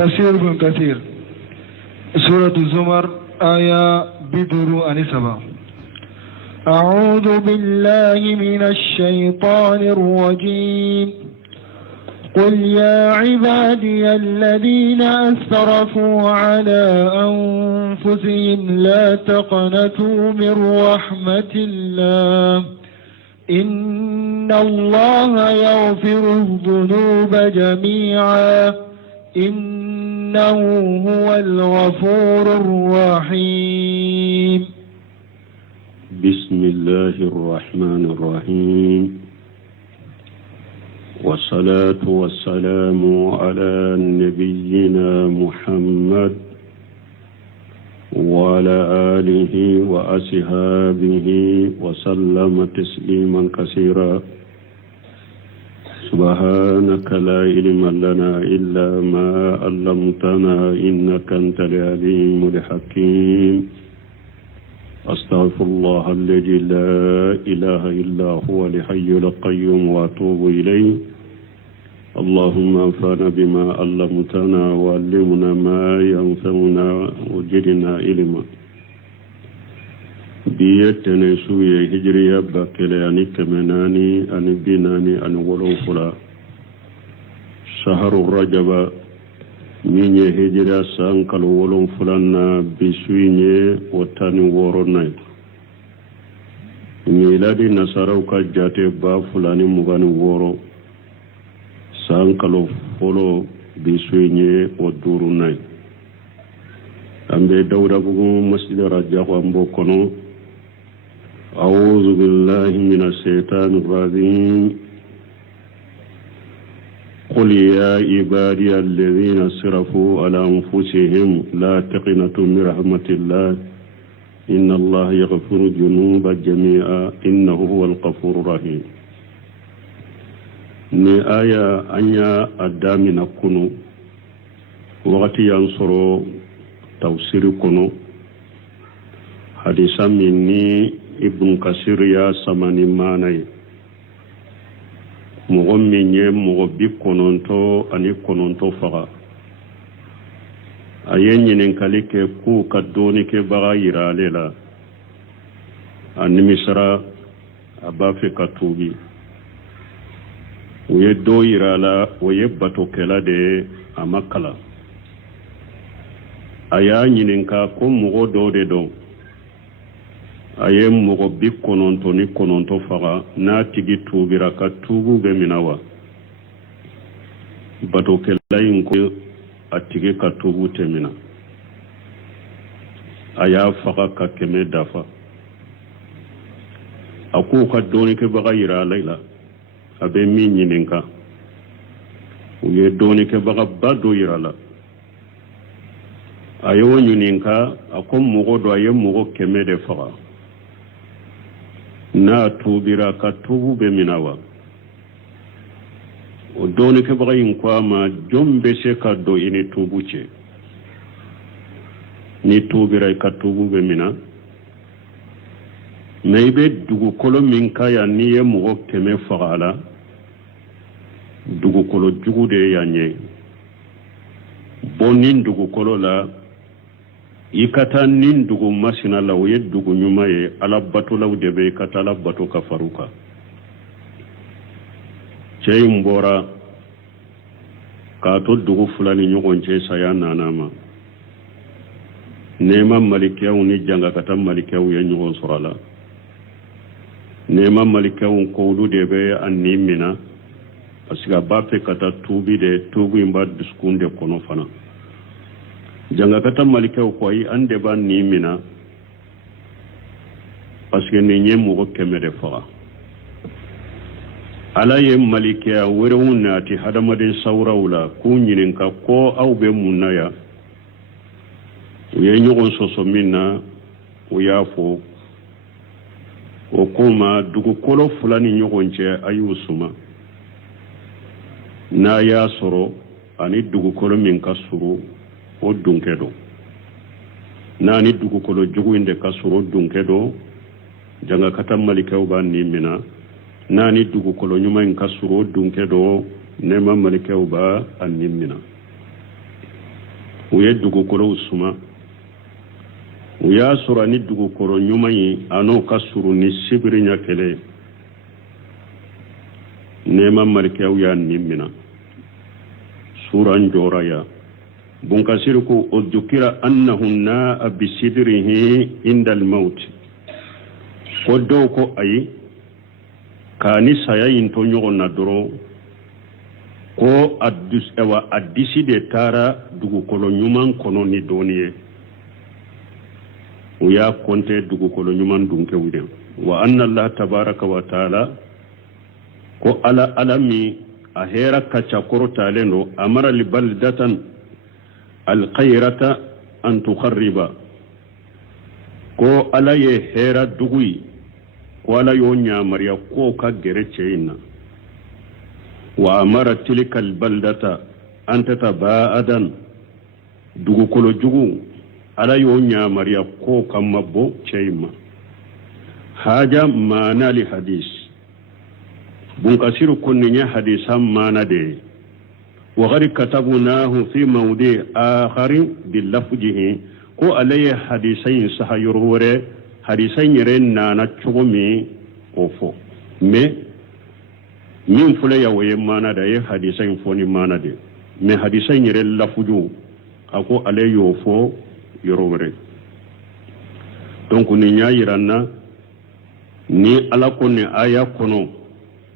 تفسير ابن كثير سورة الزمر آية بدر أنسبة. أعوذ بالله من الشيطان الرجيم. قل يا عبادي الذين أسرفوا على أنفسهم لا تقنطوا من رحمة الله إن الله يغفر الذنوب جميعا إنه هو الغفور الرحيم. بسم الله الرحمن الرحيم والصلاة والسلام على نبينا محمد وعلى آله وأصحابه وسلم تسليما كثيرا. سبحانك لا علم لنا إلا ما علمتنا إنك أنت العليم الحكيم. أستغفر الله الذي لا إله إلا هو الحي القيوم وأتوب إليه. اللهم انفعنا بما علمتنا وعلمنا ما ينفعنا وزدنا علما. بيتنا سوية هجرية بكلاني كمناني أن بناني أن ولو فلا شهر الرجب من هجرة سانكال ولو فلنا بسويني وتاني وروناي ميلادي نصاروكا جاتي با فلاني مغاني ورو سانكالو فولو بسويني ودوروناي أمبي دورا بغو مسجد رجاق أمبو كنو. أعوذ بالله من الشيطان الرجيم. قل يا عبادي الذين اسرفوا على أنفسهم لا تقنطوا من رحمة الله إن الله يغفر الذنوب جميعا إنه هو الغفور الرحيم. ni aya anya adamina kuno wakati yansoro tafsiri kuno hadisa minni ibn kasir ya samani manai mogo minye mogo bi kononto ani kononto faga ayen nyinen kalike ku kadoni ke baga yiralela ani misra abafe katubi uye do yirala uye bato kela de amakala aya nyinen ka ko mogo do de do aye mogo bi kononto ni kononto faga na tigi tubira ka tubu be minawa bato kela inko atigi ka tubu temina aya faga ka keme dafa aku ka doni ke baga yira layla abe min nyininka uye doni ke baga bado yira la ayo nyininka akom mogo do aye mogo keme de faga na tubira ka tubu be minawa o doni ke baga inkwa ma jombe se ka do ini tubu che ni tubira ka tubu be mina na ibe dugu kolo min kaya ni ye mogo keme fagala dugu kolo jugu de yanye bonin dugu kolo la ikata nin dugu masina la uye dugu nyuma ye ala bato la udebe ikata ala bato kafaruka chei mbora kato dugu fulani nyugon chei saya nanama nema malikia uni janga kata malikia uye nyugon sorala nema malikia unkoudu debe animina asiga bape kata tubi de tubu imba diskunde kono fana janga kata malika ukwai ande ba nimina paske ni nyemu ko kemere fa ala ye malika werewuna ati hadamadin sawrawla kunyinin ka ko awbe munaya uye nyogon soso minna uyafo o kuma dugu kolo fulani nyogonche ayusuma na ya soro ani dugu kolo min kasuru o dunkedo na ni dugu kolo jugu inde kasuru dunkedo janga kata malika uba ni mina na ni dugu kolo nyuma in kasuru dunkedo nema malika uba ani mina uye dugukolo usuma uya sura ni dugukolo nyuma yi ano kasuru ni sibiri nyakele nema malike uya nimina sura njora ya bunkasiru ko udukira annahu naa bisidrihi inda almaut ko do ko ayi kani sayayin to nyogo na doro ko addisi de tara dugukolo nyuman kono ni doniye uya konte dugukolo nyuman dunke wide wa anna allah tabaraka wa taala ko ala alami a hera kacha korota leno amara li baldatan alqayrata an tukharriba ko ala ye hera dugui ko ala yo nyamariya ko ka gerecheina wa amara tilka albaldata an tatabaadan dugukolo jugu ala yo nyamariya ko kamabbo cheima haja mana li hadis bunkasiru kunninya hadisam mana de wa gari katabunahu fi mawdi akhari bil lafjihi ko alayya hadisain sahayurure hadisain renna na chugumi ofo me min fule ya waye mana da ya hadisain foni mana de me hadisain ren lafju ako alayyo fo yorore donc ni nyayiranna ni ala ko ne aya kono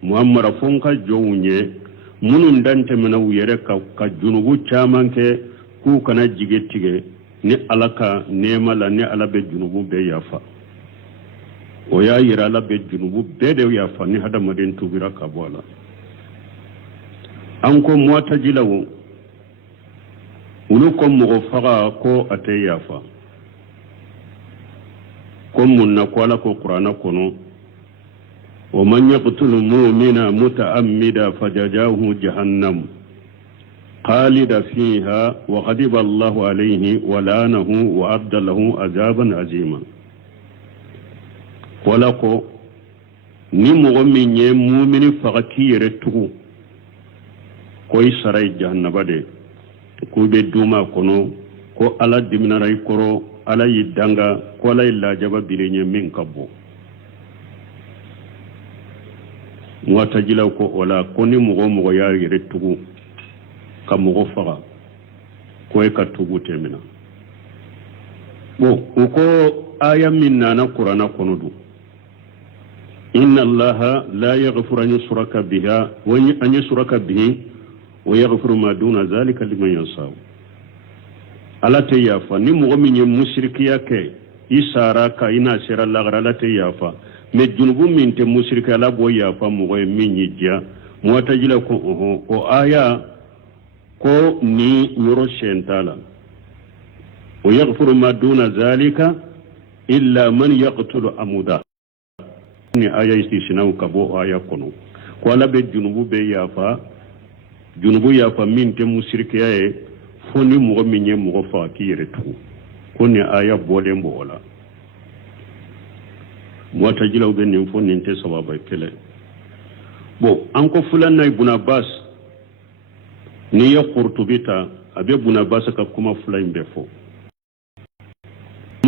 muhammara fonka jowunye munun dante mana wuyere ka junubu chamanke ku kana jigetige ni alaka nema la ni ala be junubu be yafa o ya yira ala be junubu be de yafa ni hada madin tubira ka bola anko mu'tajilawo ulu ko mo faga ko ate yafa ko munna ko ala ko qur'ana kono ومن يقتل مؤمنا متعمدا فجزاؤه جهنم خالد فيها وغضب الله عليه ولعنه وأعد له عذابا عظيما ولكو ni mogo min ye mumini fagaki yere tugu koy saray jahannaba de ku be duma kono ko ala diminara ikoro ala yidanga ko ala ilajaba birenye min kabbo mu'tajilaw ko wala koni mogo ya yere tugu ka mogo faga ko e ka tugu temina bo ko aya min nana qur'ana kono du inna allaha la yaghfiru an yushraka biha wa an yushraka bihi wa yaghfiru ma duna zalika liman yasha ala te yafa ni mogo min ye mushrikiya ke isara ka ina sira lagara ala te yafa me junubu min te mushrika la boya fa mo min yijja mu'tajila ko aya ko ni yoro shentala wa yaghfiru ma duna zalika illa man yaqtulu amuda ni aya istishnau ka bo aya kono ko ala be junubu be yafa min te mushrika e foni mo min ye mo fa kire tu ko ni aya bole mbola mu'tajilaw be nin fo nin te sababa kele bo an ko fulan nay ibn abbas ni ya qurtubita abe ibn abbas ka kuma fulan be fo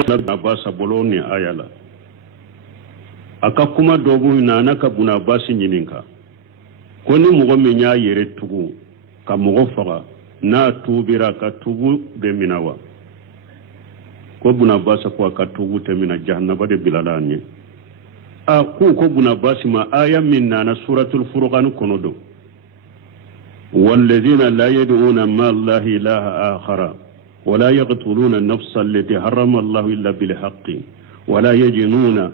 ibn abbas bolo ni ayala aka kuma dogu na naka ibn abbas nyininka ko ni mugo min ya yere tugu ka mugo faga na tubira ka tugu be minawa ko ibn abbas ko ka tugu te mina jahannaba de bilalani ko buna basima aya min nana suratul furqan konodo walladhina la yad'una ma allahi ilaha akhara wala yaqtuluna an-nafsa allati harrama allahu illa bil haqqi wala yajnuna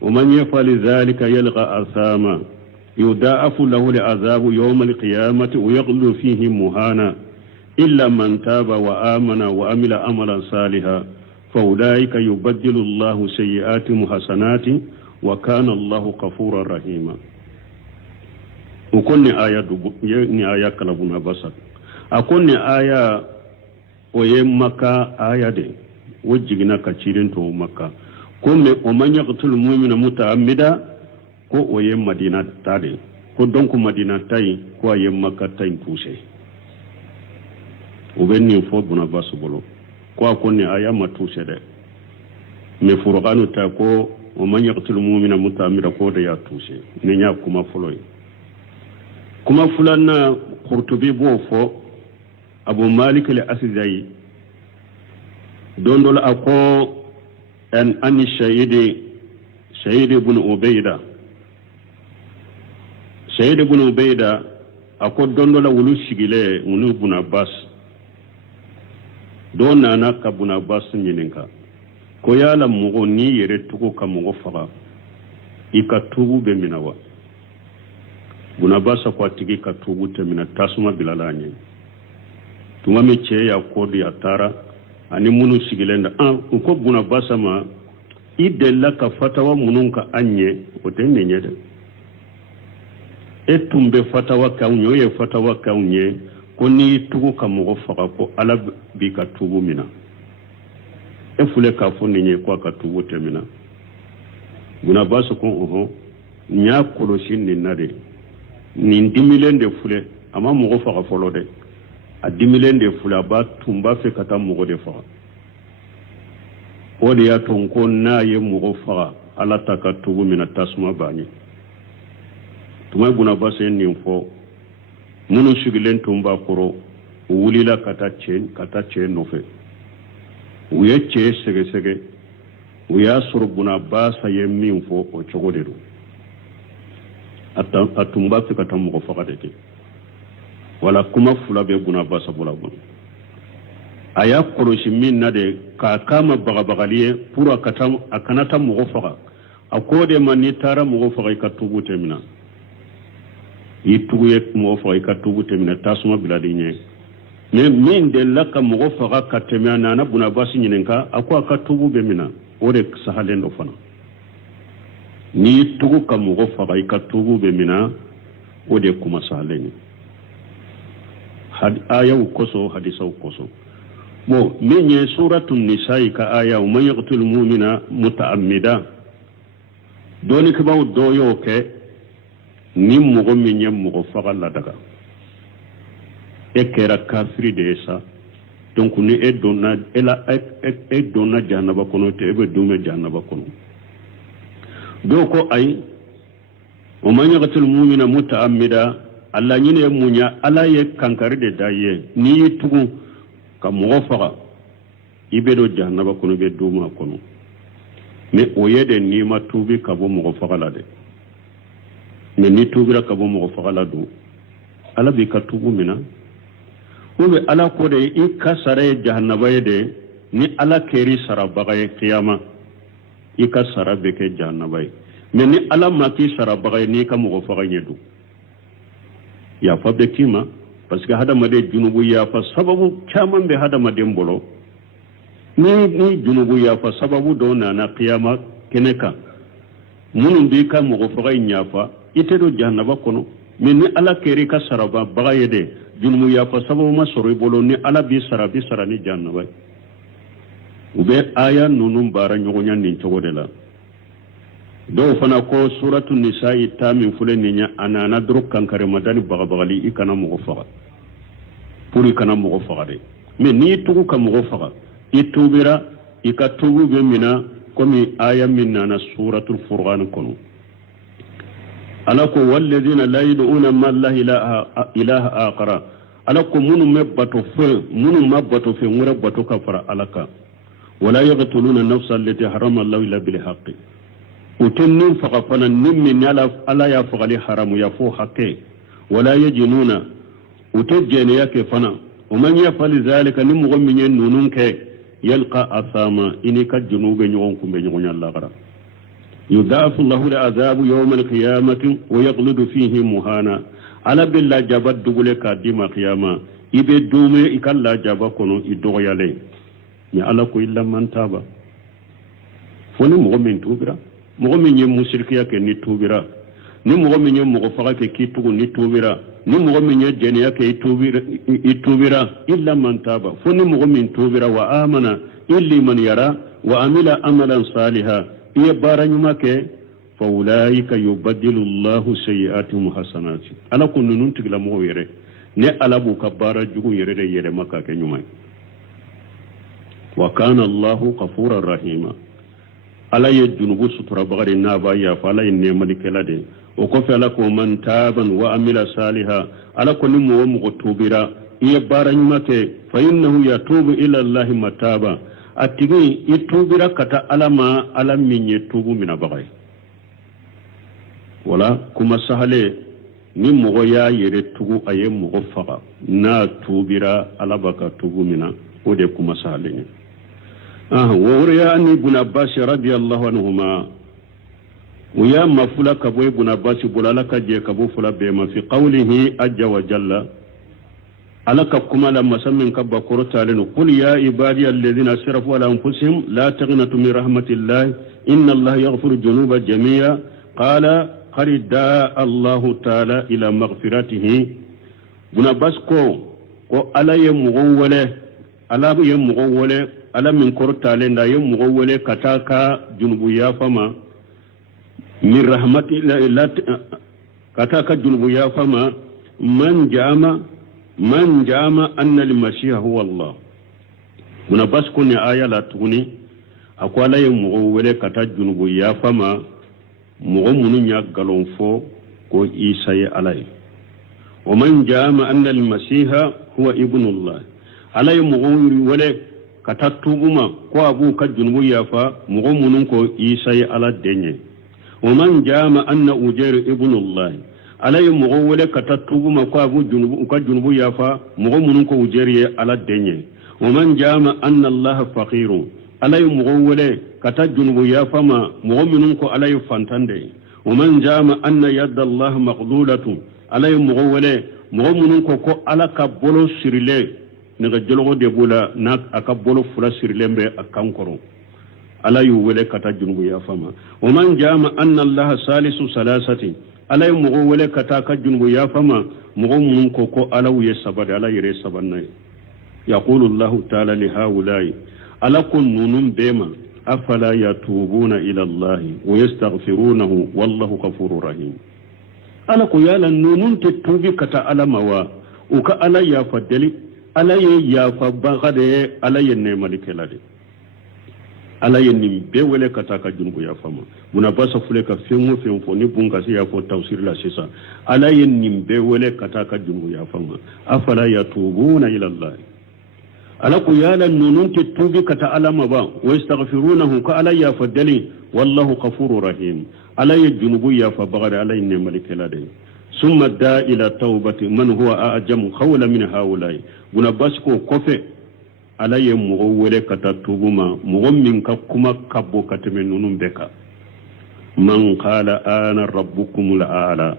ومن يفعل ذلك يلقى أثاما يضاعف له العذاب يوم القيامة ويغلو فيه مهانا إلا من تاب وآمن وعمل عملا صالحا فأولئك يبدل الله سيئاتهم حسنات وكان الله غفورا رحيما وكن آية كلابنا بسط أكون آية ويمكا آية دي وجينا كثيرين تو مكة كم ومن يقتل المؤمن متعمدا ko oye madina tade ko donc madina tay ko oye makka tay poussé وبني فوق بن عباس بلو كوا كوني آية ما توسد مفرقان تاكو ومن يقتل مؤمنا متعمدا كودا يا توسي نيا كما فلوي كما فلان قرطبي بوفو أبو مالك الأسدي دون أكو أن شهيد بن عبيدة شهيد بن عبيدة أكو دون ولو شغله ولو بن عباس دون أنا كبن عباس نينكا كويالا مغني يرتكو كمغفرا ikatubu be minawa buna basa kwa tigi katubu te mina tasuma bilalanye tumame che ya kodi ya tara ani munu sigilenda uko buna basa ma idella ka fatawa mununka anye otenne nyede etumbe fatawa kaunyo ye fatawa kaunye koni tugu kamugofara ko ala bi katubu mina efule ka fonni nye kwa katubu te mina buna basa ko oho nya koloshin ni nade ni ndimilende fule ama mugofara folo de adimilende fula ba tumba fe kata mugode fa odi ya tonko na ye mugofara ala takatubu mina tasma bani tuma buna basa ni info munu sigilen tumba koro wulila kata chen nofe uye che sege uya surbuna basa ye minfo o chogoderu atumba fe kata mugo fakadete wala kuma fula be buna basa bulabun aya koroshi min nade ka kama bagabagaliye pura kata akanata mugo faka akode mani tara mugo faka ikatubu temina ituye mugo faka ikatubu temina tasuma biladinye me min de laka mugo faka katemana na buna basi nyinenka akwa katubu be mina ore sahalendo fana ni tugu ka mugo faka ikatubu be mina ode kuma sahaleni aya ukoso hadisa ukoso bo menye suratul nisaa ka aya man yaqtul mu'mina muta'ammida doni ka baw doyo ke ni mugo menye mugo fagalla daga ekera kafiri de sa donc ni edona edona jahannaba kono te ebe dume jahannaba kono doko ay man yaqtul mu'mina muta'ammida Allah nyine munya ala ye kankari de daye ni tugu ka mogo faga ibedo jahannaba kono be duma kono me oyede ni ma tubi ka bo mogo faga la de me ni tubira ka bo mogo faga la do ala bi ka tubu mina obe ala ko de i ka sare jahannaba yede ni ala keri sara bagaye qiyama i ka sara be ke jahannaba me ni ala ma ki sara bagaye ni ka mogo faga yedu ya fa be kima parce que hada made junubu ya fa sababu chaman be hada made mbolo ni junubu ya fa sababu do na qiyama keneka munun bi ka mo fa gay nyafa ite do jahannaba kono men ni ala keri ka saraba bagayede junubu ya fa sababu ma soro bolo ni ala bi sara ni jahannaba ube aya nunum bara nyogonya ni chogodela do fana ko suratul nisaa tamin fuleninya anana druk kankare madani bagabagali ikana mugo faga puri kana mugo faga de me ni tugu ka mugo faga itubira ikatubu be mina komi aya minna na suratul furqan kono alako walladheena la yad'una ma la ilaha akhara alako munu mabbato fe ngura bato kafara alaka wala yaqtuluna nafsa allati harama Allah illa bil haqqi utunnin faqafana nimmin ala ya faqali haramu ya fu haqqi wala yajinuna utajjene yake fana ومن يفعل ذلك نمغم من ينونك يلقى أثاما إني كالجنوب يغنكم بيغن الله غرا يضاعف الله العذاب يوم القيامة ويغلد فيه مهانا على بالله جابت دغلك ديما قيامة ibe dume ikalla jaba kono idogo yale ni ala ko illa man taba foni mo min tubira mo min yem musirkiya ke ni tubira ni mo min yem mo faga ke kitugo ni tubira ni mo min ye jeniya ke itubira illa man taba foni mo min tubira wa amana illi man yara wa amila amalan saliha iya baranyuma ke fa ulaika yubaddilu Allahu sayyi'atihim hasanati ala ko nunun tigla mo yere ne alabu kabara jugu yere yere maka ke nyumai wa kana Allahu ghafurar rahima ala ye junubu sutura bagari na ba ya fa ala ne malikela de o ko fe ala ko man taban wa amila saliha ala ko ni mo mo tubira iya baran make fa innahu yatubu ila Allah mataba atigi itubira kata alama alam min yetubu mina bagay wala kuma sahale ni mo ya yere tugu aye mo faga na tubira alabaka tubu mina o de kuma sahale ni ووريا أن ابن عباس رضي الله عنهما ويا مفلا كبو ابن عباس بلالك جي كبو فلا بما في قوله عز وجل ألك كما لما سمن كبا كورتالين قل يا عبادي الذين أسرفوا على أنفسهم لا تغنتوا من رحمة الله إن الله يغفر الذنوب جميعا قال قد دعا الله تعالى إلى مغفرته ابن عباس كو ألا يمغوله ala min kortale nda yem mo wole kataka junubu ya fama min rahmati la kataka junubu ya fama man jama anna al mashiha huwa Allah muna basko ne aya la tuni akwala yem mo wole kata junubu ya fama mo munu nya galon fo ko isa ya alai wa man jama anna al mashiha huwa ibnullah alay mo wole kata tubuma ko abu ka junubu yafa mugo munun ko isa ya ala denye wa man jama anna ujair ibnullah alay mugo wala kata tubuma ko abu junubu yafa mugo munun ko ujair ya ala denye wa man jama anna allah faqirun alay mugo wala kata junubu yafa ma mugo munun ko alay fantande wa man jama anna yadda allah maqdulatu alay mugo wala mugo munun ko ala ka bolo sirile nega jologo de bula na akabolo fula sirlembe akankoro ala yu wele kata junubu ya fama wa man jama anna allah salisu salasati ala yu mugo wele kata ka junubu ya fama mugo mun ko ala yu sabade ala yire sabanna yaqulu allah ta'ala li haulai ala kun nunum bema afala yatubuna ila allah wa yastaghfirunahu wallahu ghafurur rahim ala ko yala nunun te tubi kata ala mawa uka ala ya fadali ala ye yafa bagade ala ye ne malikela de ala ye nim be wele kata ka jungo ya fama muna basa fule ka fengo ni bunga si ya fo tafsir la sisa ala ye nim be wele kata ka jungo ya fama afala yatubuna ila allah ala ku yala nunun te tubi kata ala maba wa yastaghfirunahu ka ala ya fadali wallahu ghafurur rahim ala ye junubu ya fa bagade ala ye ne malikela de ثم دا إلى توبة من هو أعجم خولا من هؤلاء بنباسكو كوفي على يمغولة كتاتوبما مغمين كما كبو كتمنون بكا من قال أنا ربكم الأعلى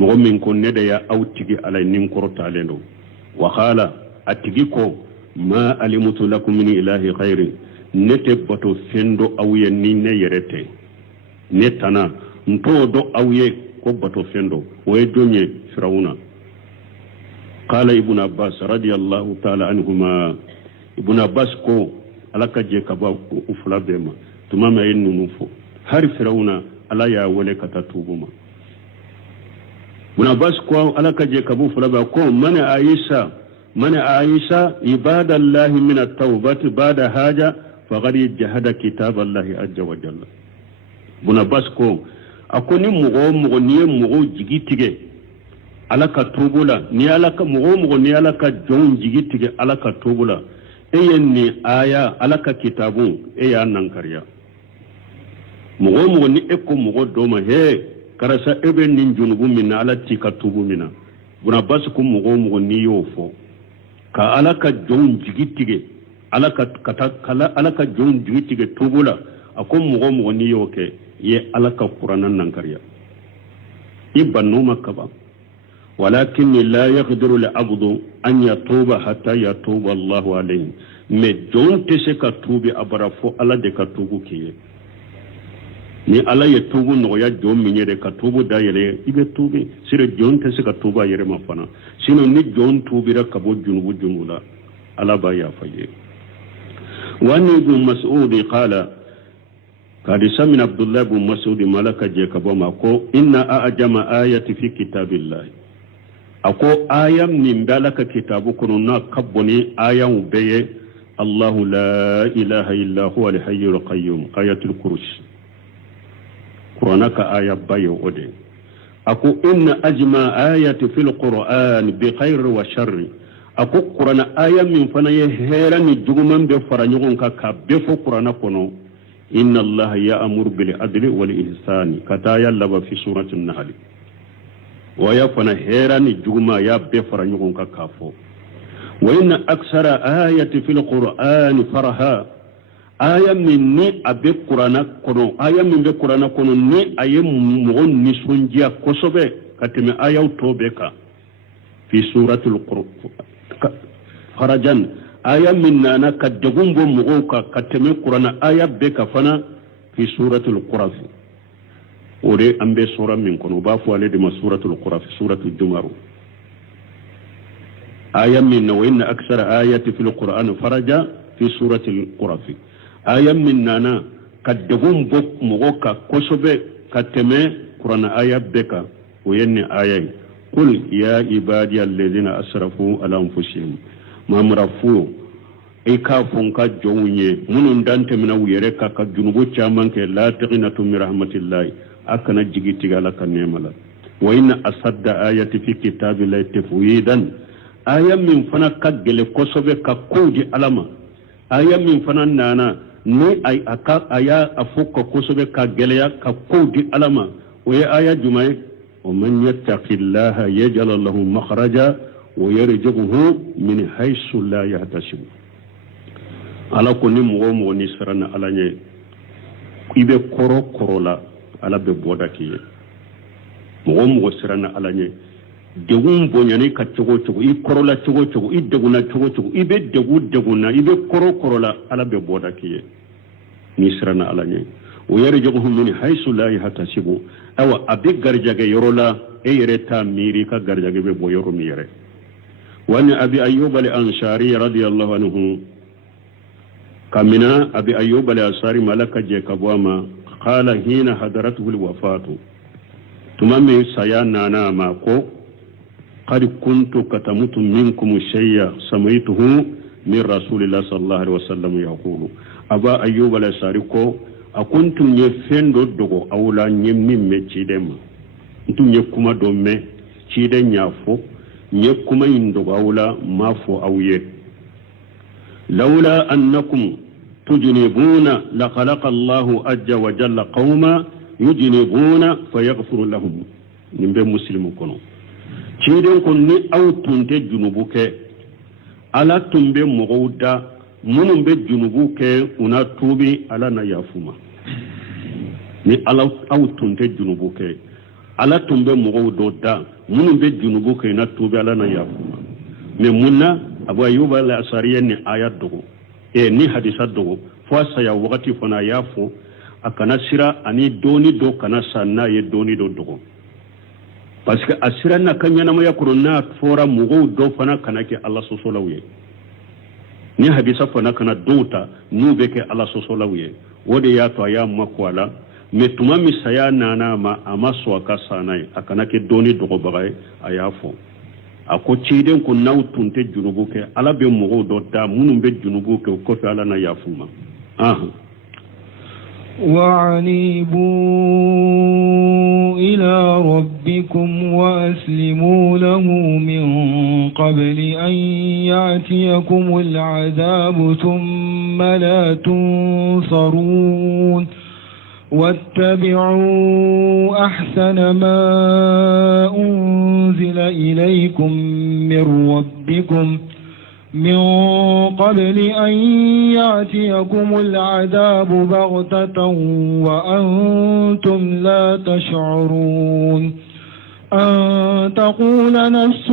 مغمين كون نديا أو تيجي على نمكرو تعلنو وقال أتيجيكو ما علمت لكم من إله خير نتبتو فندو أو ينين يرتي نتنا نتودو أو ko bato fendo way donye firawuna qala ibn abbas radiyallahu ta'ala anhuma ibn abbas ko alaka je kaba ufula bema tumama yenu nufo har firawuna ala ya wale kata tubuma ibn abbas ko alaka je kaba ufula ba ko mana aisha ibadallahi min at-taubati ba'da haja faqad jahada kitaballahi azza wa jalla ibn abbas ko akoni mugo ni mugo jigitige alaka tubula ni alaka mugo ni alaka jon jigitige alaka tubula eyenni aya alaka kitabu eya nankariya mugo ni eko mugo doma he karasa ebe nin junubu min alati ka tubu mina buna basu mugo ni yofo ka alaka jon jigitige alaka kala alaka jon jigitige tubula akon mugo ni yoke ye alaka qur'anan nankariya ibanu makaba walakin la yaqdiru al-abdu an yatuba hatta yatuba Allahu alayhi me jonte se ka tubi abarafo ala de ka tubu kiye ni ala ye tubu no ya jom minyere ka tubu da yele ibe tubi sire jonte se ka tuba yere mafana sino ni jon tubira ka bo junubu junula ala ba ya faye wani ibn mas'ud qala kadi samin abdullah ibn mas'ud malaka je ka boma ko inna a'jama ayati fi kitabillah ako ayam nimbala ka kitabu kono na kabboni ayam beye Allahu la ilaha illa huwa al-hayyul qayyum ayatul kursi Qur'ana ka aya bayo ode ako inna ajma ayati fil qur'an bi khair wa sharri ako Qur'ana aya min fana ye hera ni juguman be faranyogon ka be fo Qur'ana kono inna Allah ya'muru bil adli wal ihsani kata yalla ba fi suratul nahl wa ya fana hera ni juguma ya be faranyogon ka kafo wa inna aksara ayati fil qur'an faraha aya min ni abe Qur'ana kono aya min be Qur'ana kono ni aye mugon ni sunjiya kosobe katime aya tobe ka fi suratul farajan aya min nana kadegumbo mugo ka katime Qur'ana aya be ka fana fi suratul quraf ore ambe sura min kono ba fu ale de suratul quraf suratul jumaru aya min wa inna aksara ayati fil qur'an faraja fi suratul quraf aya min nana kadegumbo mugo ka kosobe katime Qur'ana aya be ka o yenni aya qul ya ibadi alladhina asrafu ala anfusihim mamrafu ka fonka jonye munun dante mina wuyere ka junubu chaman ke la taqinatu min rahmatillah akana jigiti gala kanemala wa inna asadda ayati fi kitabillahi tafwidan ayam min fana kagele kosobe ka kodi alama ayam min fana nana ni ay aka aya afuka kosobe ka geleya ka kodi alama o ya aya jumay wa man yattaqillaha yaj'al lahu makhraja wa yarzuquhu min haythu la yahtasib ala ko ni mo ni sarana ala nye ibe korola ala be bodaki mo sarana ala nye degum bonyane ka cogo i korola cogo i deguna cogo ibe deguna ibe korola ala be bodaki ni sarana ala nye wa yarzuquhu min haythu la yahtasib awa abe garjage yorola e yereta miri ka garjage be boyoro mire وأن أبي أيوب الأنصاري رضي الله عنه كمنا أبي أيوب الأنصاري ملك جيكابواما قال حين حضرته الوفاة تمامي سيانا ناماكو قد كنت كتمت منكم الشيء سميته من رسول الله صلى الله عليه وسلم يقول أبا أيوب الأنصاري كو أكنتم يفندو دوغو أولا نيمي ميتشيدم أنتم يكما دومي تشيدن يافو يكما يندغاولا مافو أويه لولا أنكم تجنبون لخلق الله عز وجل قوما يجنبون فيغفر لهم نمبي مسلم كنو تشيدن كني أو تنتي جنوبك على تنبي مغودا منو بي جنوبك ونا توبي على نيافوما ni ala aw tunte junubu ke ala tumbe mogo do da munu be junubu ke na tubi ala na yafuma me munna abu ayuba la asariya ni ayat dogo ni hadisa dogo fo saya wakati fana yafu akana sira ani doni do kana sanna ye doni do dogo parce que asira na kanya na moya kuruna fora mogo do fana kana ke Allah sosolawiye ni hadisa fana kana dota nube ke Allah sosolawiye wode ya to ya makwala me tuma misaya nana ma amaso akasanai akanake doni dogo bagay ayafo ako ciden ko nawtunte junubu ke ala be mogo do da munum be junubu ke ko fe ala na yafuma وعنيبوا إلى ربكم وأسلموا له من قبل أن يأتيكم العذاب ثم لا تنصرون واتبعوا أحسن ما أنزل إليكم من ربكم من قبل أن يأتيكم العذاب بغتة وأنتم لا تشعرون أن تقول نفس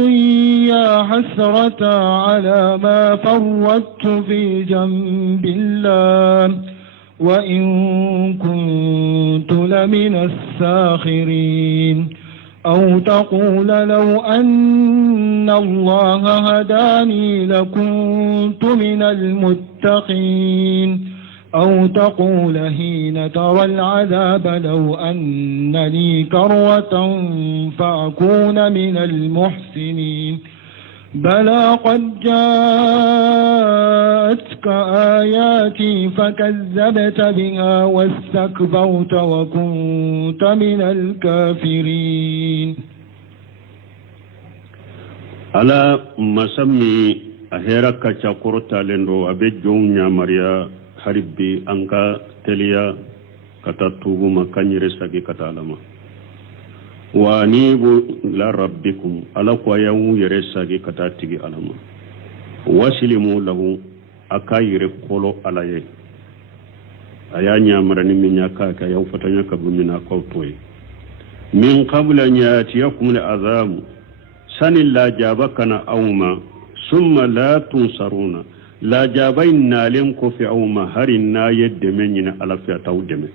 يا حسرة على ما فرطت في جنب الله وإن كنت لمن الساخرين أو تقول لو أن الله هداني لكنت من المتقين أو تقول حين ترى العذاب لو أن لي كرة فأكون من المحسنين بلى قد جاءتك آياتي فكذبت بها واستكبرت وكنت من الكافرين على مسمي أهيرك تشكرت لندو أبجون يا مريا haribbi anka teliya kata tubu makanyire sagi kata alama wa anibu la rabbikum ala kwa yawu yere sagi kata tigi alama wasilimu lahu akayire kolo alaye ayanya marani minyaka ka yawu fatanya kabumina kawtoy min qabla yatiyakum al'azab sanilla jabakana awma summa la tunsaruna la jabain nalen ko fi awma harin na yadda menina alafiya tawdeme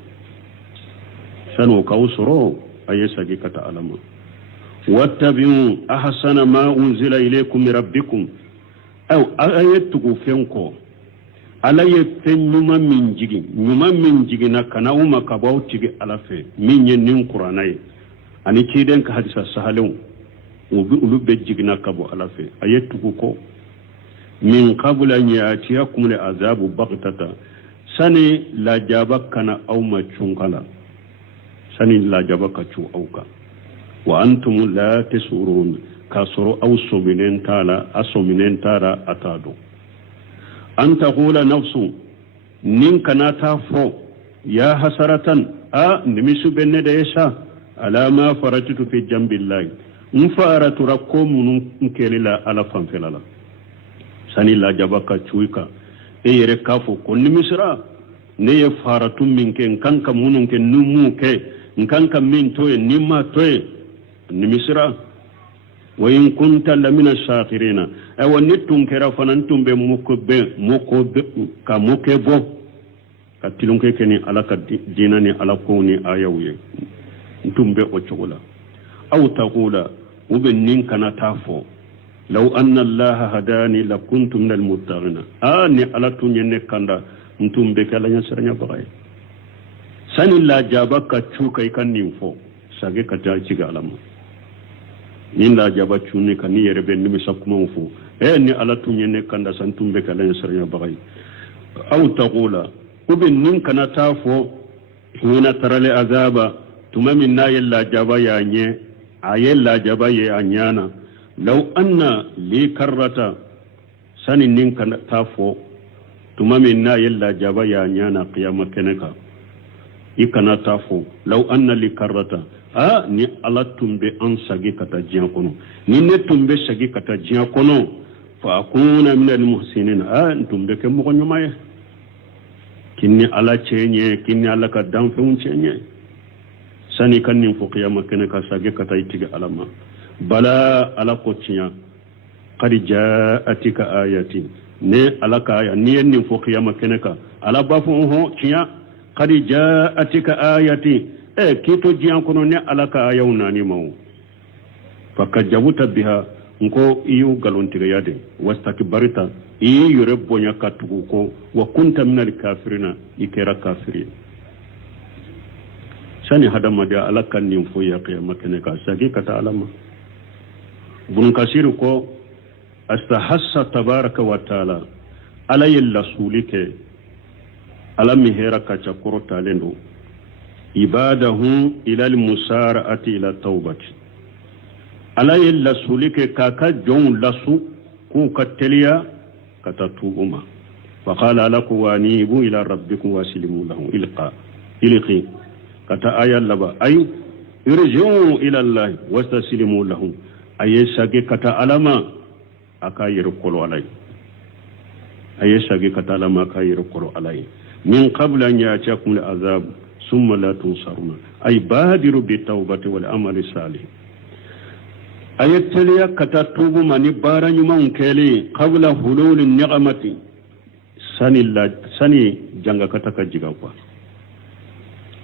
sanu kawsuro ayesa gi kata alama wattabi'u ahsana ma unzila ilaykum min rabbikum aw ayatu fenko alaye fenyuma min jigi na kana uma ka bawtigi alafe min yen qur'anai ani kiden ka hadisa sahalun ulubbe jigina kabo alafe ayatu ko min qabla an yatiyakum al'azabu baghtata sani la jabakana aw ma chungala sani la jabaka chu auka wa antum la tasurun kasuru aw subinen tala atado an taqula nafsu nin kana tafo ya hasaratan a nimisu benne da yasha ala ma faratitu fi jambillahi mfaratu rakum kelila ala fanfelala sani la jabaka chuika yere kafo ko nimisra ne ye faratu minke kanka munun ke numu ke kanka min toye nimma toye nimisra wa in kunta lamina shakirina ay wonitun kera fanantum be mokobe ka mokebo katilunke keni alaka dinani alako ni ayawye ntumbe o chogola aw taqula ubennin kana tafo law anna allaha hadani lakuntu min almuttaqin ani alatu nyenne kanda ntumbe kala nya saranya bagay sani la jabaka chuka ikanni fo sage kata ciga alama nin la jaba chuni kani yere ben nimi sakuma fo ni alatu nyenne kanda santumbe kala nya saranya bagay aw taqula ubennin kana tafo hina tarale azaba tumamin na yalla jaba ya nye ayella jaba ya anyana law anna li karrata sanin nin kan tafo tumamin na yalla jaba ya anyana qiyama keneka ikana tafo law anna li karrata ni alatumbe an sagi kata jiyan kono ni ne tumbe sagi kata jiyan kono fa akuna min al muhsinin ntumbe ke mo nyumaye kinni ala chenye kinni ala ka danfun chenye sani kan nin fo qiyama keneka sagi kata itiga alama bala ala kochiya qad ja'atika ayati ne alaka aya ni nin fo qiyama keneka ala bafu ho chiya qad ja'atika ayati kito jiyan kono ne alaka ayawna ni maw fakajabuta biha nko iyo galontiga yade wastakbarita iyo rebbonya katugo ko wa kunta minal kafirina ikera kafirin sani hadama da alakan nin fo ya qiyama keneka sagi kata alama bun kasiru ko astahassa tabaraka wa taala alayil rasulike alami hera ka chakoro talendo ibadahu ila almusara'ati ila tawbati alayil rasulike kaka jon lasu ku kateliya katatubuma faqala lakum wa anibu ila rabbikum waslimu lahu ilqi kata ayal laba ay irji'u ila allah wastaslimu lahu ayesage kata alama akayir kolo alay ayesage kata alama akayir kolo alay min qabla an ya'tiyakum al'azab thumma la tunsaruna ay badiru bi tawbati wal amali salih ayeteliya kata tubu mani baranyu man kele qabla hulul ni'mati sani janga kata ka jiga kwa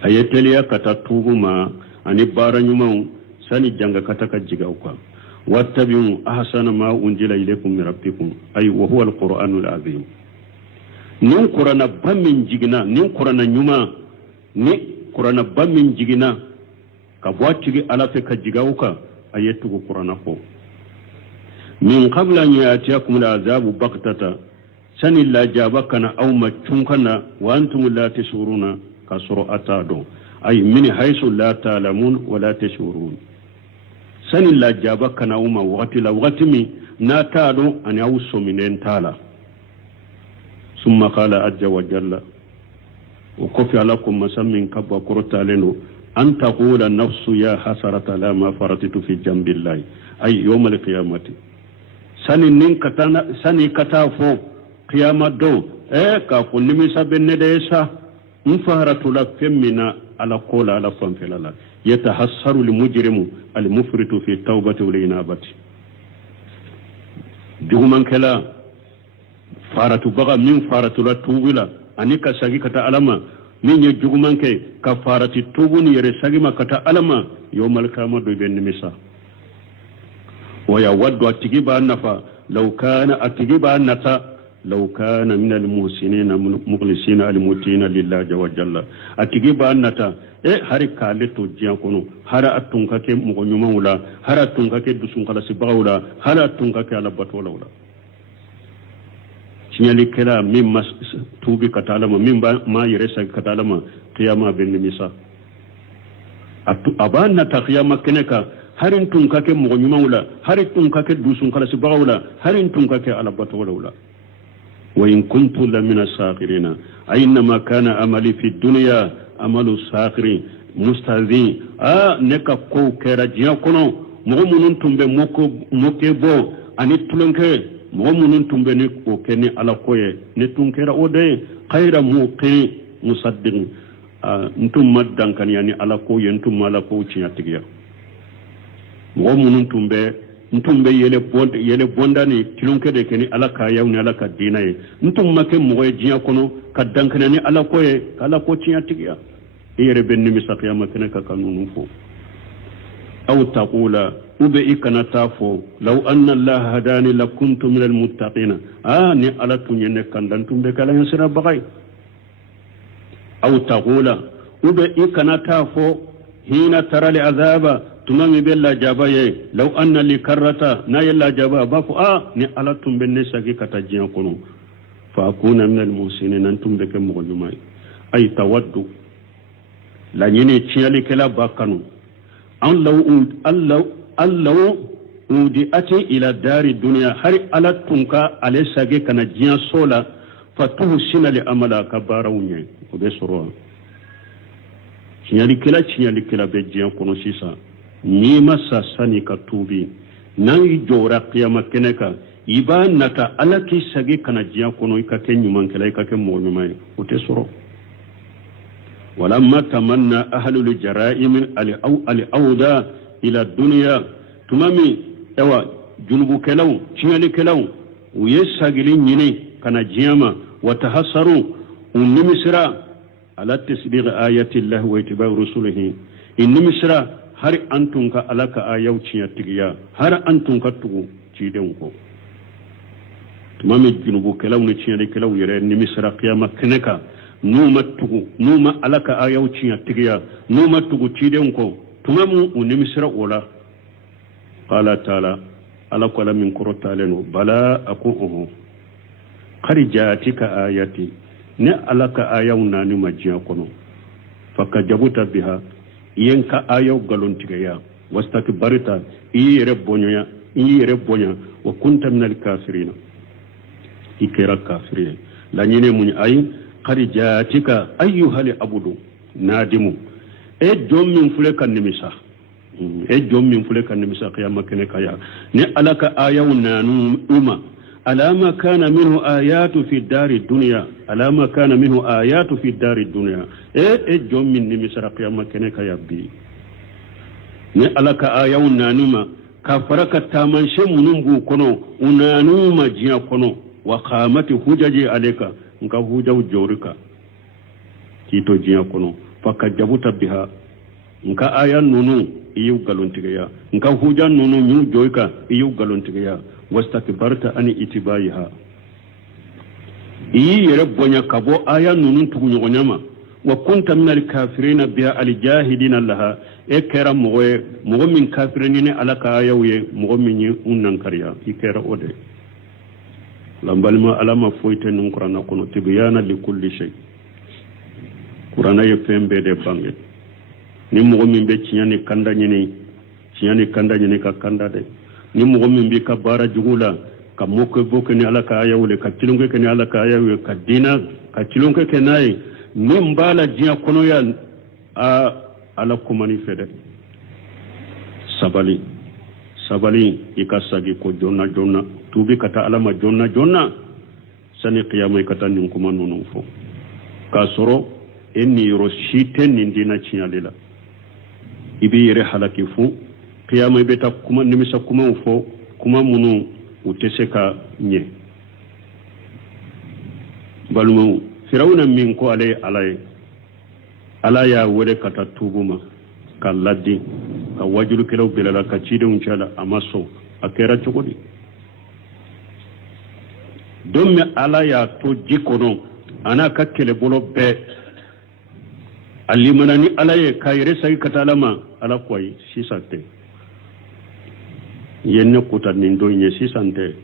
ayeteliya kata tubu ma ani baranyu man sani janga kata ka jiga kwa واتبعوا أحسن ما أنزل إليكم من ربكم أي وهو القرآن العظيم nin qur'ana bamin jigina nin qur'ana nyuma ni qur'ana bamin jigina ka bwatigi ala fe ka jigawka ayetu qur'ana ko min qabla an yatiyakum al'azabu baghtata sani la jabakana aw machunkana wa antum la tashuruna kasru atado ay min haythu la ta'lamun wa la tashurun sani la jabakana uma waqti la waqti mi na tado an yawso minen tala summa qala azza wa jalla wa qafi alakum masammin kabwa qurtalenu an taqula nafsu ya hasarata la ma faratitu fi jambillahi ay yawm al-qiyamati sani nin katana sani katafo qiyama do ka ko nimisa benne de sa mufaharatu la femina ala kola ala fanfelala yatahassaru lil mujrimu al mufritu fi tawbati wal inabati juman kala faratu baga min faratu la tubila anika sagi kata alama min ye juman ke ka farati tubuni yere sagi makata alama yawmal qiyamah do ben nimisa ويود أتجيب النفا لو كان أتجيب النتا لو كان من المحسنين مخلصين المتين لله جل وعلا أتجيب النتا hari kale to jiya kono hara atunka ke mugonyuma wala hara atunka ke dusun kala sibawla hara atunka ke ala batola wala sinyali kala mimma tubi katalama mimba ma yiresa katalama qiyama bin misa abanna ta qiyama keneka harin tun kake mugonyuma wala harin tun kake dusun kala sibawla harin tun kake ala batola wala wa in kuntu la min as-sakhirina aynama kana amali fi dunya amalu sakiri mustazi neka ko kera jiya kono mo munun tumbe moke bo ani tulonke mo munun tumbe ni ko keni ala koye ne tunkera ode khayra muqi musaddiq ntum maddan kan yani ala ko yentum ala ko ciya tigiya mo munun tumbe yele bondani tulonke de keni ala ka yawni ala ka dinaye ntum make mo jiya kono kaddan kan ni ala ko ciya tigiya iyere benni misaqiyama kenaka kanunu fo aw taqula ube ikana tafo law anna allaha hadani lakuntu minal muttaqin ni ala tunyene kandan tumbe kala yasira bagay aw taqula ube ikana tafo hina tara li azaba tumami bella jabaye law anna li karrata na yalla jaba bafu ni ala tumbe ne sagi kata jiyan kono fa akuna minal musinin antum be kam mo jumay ay tawaddu la nyene tiali kala bakanu allahu udi ati ila dari dunya hari ala tunka ale sage kana jiya sola fatuhu sinali amala kabara unye ko be soro tiali kala be jiya kono sisa ni masa sani ka tubi nan jora qiyama keneka ibanata ala ki sage kana jiya kono ikake nyuman kala ikake mo nyumay o te soro ولما تمنى أهل الجرائم الأودى إلى الدنيا تمامي اوا جنوب كلاو تيالي كلاو ويساقلين يني كان جياما وتحسروا ونمسرا على تسبيغ آيات الله واتباع رسوله النمسرا هر أنتم كألاك آيو تياتيا هر أنتم كتبو تيدنكو تمامي جنوب كلاو نتيالي كلاو يرى النمسرا قيامة كنكا numa alaka ayaw ciya tigiya numa tugu ciden ko tumamu unimisra wala qala taala ala qala min qurtalenu bala aquhu kharijatika ayati ne alaka ayaw nani majiya kono fakajabuta biha yenka ayaw galon tigiya wastakbarta iyere bonya wa kunta minal kafirin ikira kafirin la nyine mun ay kharijatika ayyuha li abudu nadimu jom min fule kan nimisa qiyama kene kaya ne alaka ayaw nanu uma alama kana minhu ayatu fi dari dunya jom min nimisa qiyama kene kaya bi ne alaka ayaw nanuma kafaraka tamanshe munumbu kono unanuma jiya kono wa qamati hujaji aleka nka hujaw jorika kito jiya kono fakajabuta biha nka aya nunu iyu galontiga nka hujan nunu nyu joika iyu galontiga wastakbarta ani itibaiha iyi yere bonya kabo aya nunun tugu nyogonyama wa kunta min al-kafirin biha al-jahidin laha e kera mogo min kafirin ne alaka ayawe mogo min unnan kariya ikera ode lambalma alama foyte nun qur'ana kono tibyana li kulli shay qur'ana ye fembe de bange ni mogo min be cinyani kanda nyini ka kanda de ni mogo min be ka bara jugula ka moko boke ni alaka ayawle ka tilunge ke ni alaka ayawe ka dina ka tilunge ke nay min bala jiya kono ya ala kumani fede sabali ikasagi ko jonna tubi kata alama jonna sani qiyamay kata nin kuma nunu fo ka soro enni ro shiten nin dina ciyalela ibi yere halaki fu qiyamay beta kuma nimisa kuma fo kuma munu uteseka nye balumu firawna min ko ala ya wele kata tubuma ka laddi ka wajulu kelaw belala ka cide uncala amaso akera chogodi domme ala ya to jikono ana ka kele bolo be alimanani ala ye kayre sagi katalama ala koy sisate yenne kuta nin do nye sisante